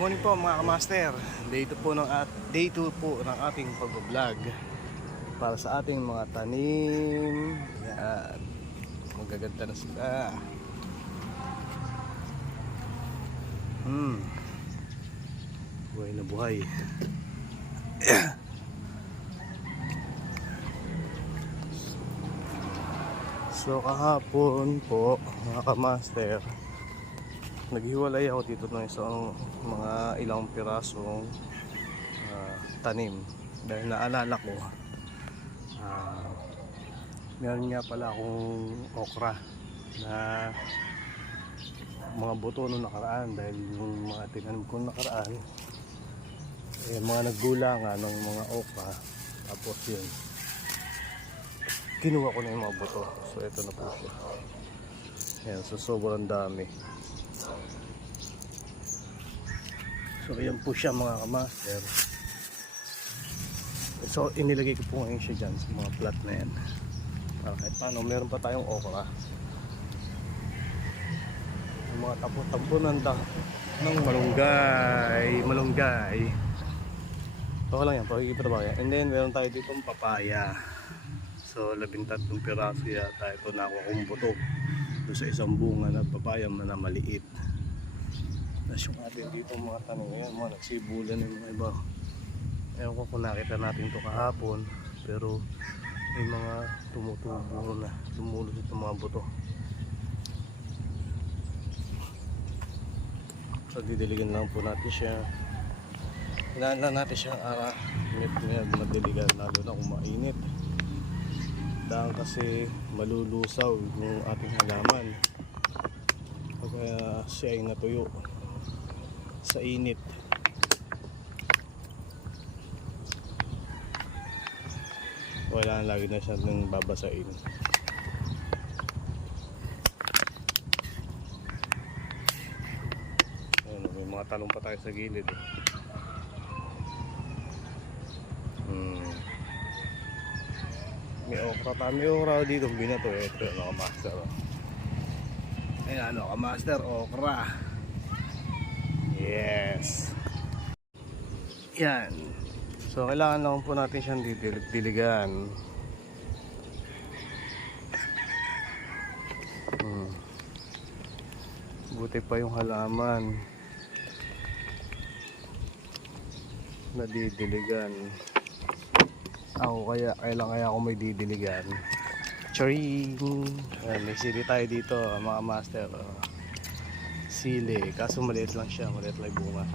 Morning po mga kamaster. Day 2 po ng ating pag-vlog para sa ating mga tanim. Yan. Magaganda na sila. Buhay na buhay. So kahapon po mga kamaster, naghiwalay ako dito ng isang mga ilang pirasong tanim dahil naalala ko meron nga pala akong okra na mga buto nung nakaraan, dahil yung mga tinanim ko nakaraan mga naggulangan ng mga okra, tapos yun kinuha ko na yung mga buto. So ito na po siya. Ayan, so sobrang dami. So ayan po siya mga kamaster. So inilagay ko po ngayon siya dyan sa mga plat na yan. Kahit paano, meron pa tayong okra. Yung mga tapo-tapo ng malunggay. Okay lang yan, pakikita ba yan. And then meron tayo dito ng papaya. So 13 piraso yata ito na ako kong buto doon sa isang bunga na papaya na maliit. Tapos yung atin dito mga tanim, ayan, mga nagsibulan yung mga iba. Ewan ko kung nakita natin ito kahapon, pero may mga tumutubo na, lumulusot ng mga buto. So didiligan lang po natin siya. Hinaan lang natin siya madiligan, lalo na kung mainit. Dahil kasi malulusaw yung ating halaman kaya siya ay natuyo sa init. Wala, lagi na siya nang babasain. Ayun, may mga talong pa tayo sa gilid May okra dito, binato ito ano kamaster. Ayan ano kamaster, okra. Yes. Yan. So kailangan lang po natin siyang diligan. Buti pa yung halaman na didiligan. Kailan kaya ako may didiligan. Charing! May sili tayo dito mga master. Sili, kaso maliit lang siya, maliit lang bunga.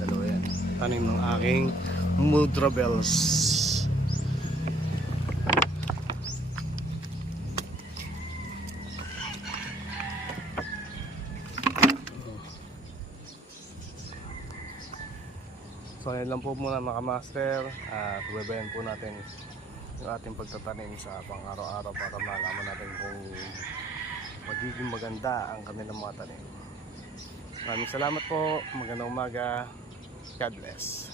Dalawa yan. Tanim ng aking mudrabels. So yan lang po muna mga master. Subaybayan po natin yung ating pagtatanim sa pang-araw-araw para malaman natin kung magiging maganda ang kanilang mga tanim. Maraming salamat po. Magandang umaga. God bless.